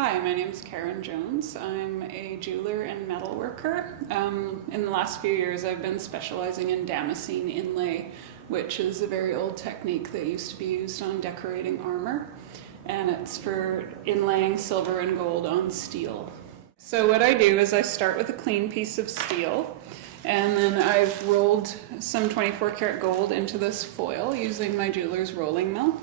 Hi, my name is Karin Jones. I'm a jeweler and metal worker. In the last few years I've been specializing in Damascene inlay, which is a very old technique that used to be used on decorating armor, and it's for inlaying silver and gold on steel. So what I do is I start with a clean piece of steel, and then I've rolled some 24 karat gold into this foil using my jeweler's rolling mill.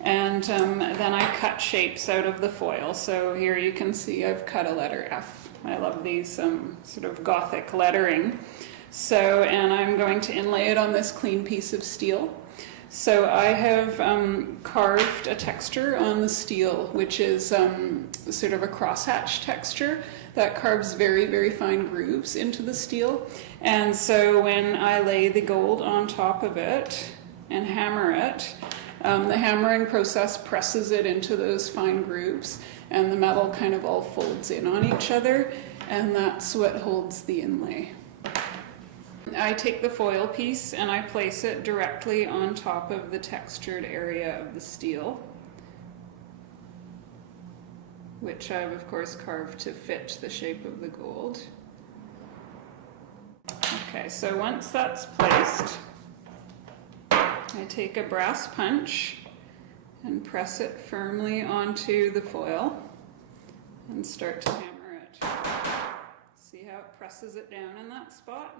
And then I cut shapes out of the foil. So here you can see I've cut a letter F. I love these sort of Gothic lettering. And I'm going to inlay it on this clean piece of steel. So I have carved a texture on the steel, which is sort of a crosshatch texture that carves very, very fine grooves into the steel. And so when I lay the gold on top of it and hammer it, the hammering process presses it into those fine grooves, and the metal kind of all folds in on each other, and that's what holds the inlay. I take the foil piece and I place it directly on top of the textured area of the steel, which I've of course carved to fit the shape of the gold. Okay, so once that's placed, I take a brass punch and press it firmly onto the foil and start to hammer it. See how it presses it down in that spot?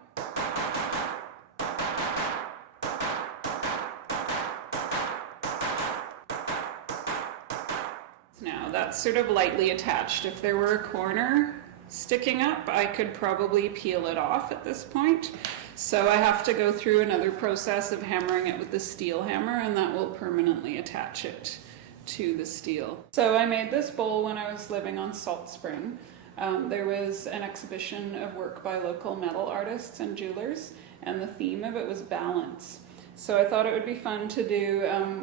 Now that's sort of lightly attached. If there were a corner sticking up, I could probably peel it off at this point. So I have to go through another process of hammering it with the steel hammer, and that will permanently attach it to the steel. So I made this bowl when I was living on Salt Spring. There was an exhibition of work by local metal artists and jewelers, and the theme of it was balance. So I thought it would be fun to do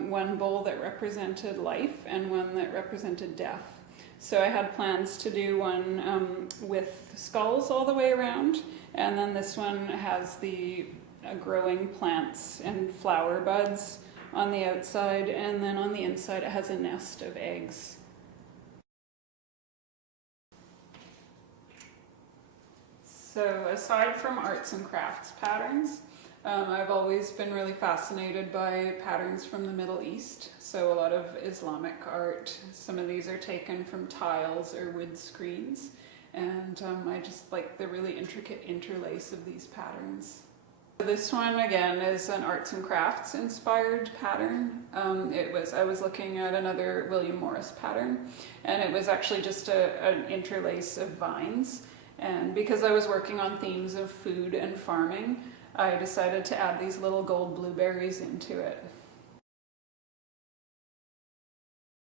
one bowl that represented life and one that represented death. So I had plans to do one with skulls all the way around, and then this one has the growing plants and flower buds on the outside, and then on the inside it has a nest of eggs. So aside from arts and crafts patterns, I've always been really fascinated by patterns from the Middle East. So a lot of Islamic art. Some of these are taken from tiles or wood screens. And I just like the really intricate interlace of these patterns. This one again is an arts and crafts inspired pattern. I was looking at another William Morris pattern, and it was actually just an interlace of vines. And because I was working on themes of food and farming, I decided to add these little gold blueberries into it.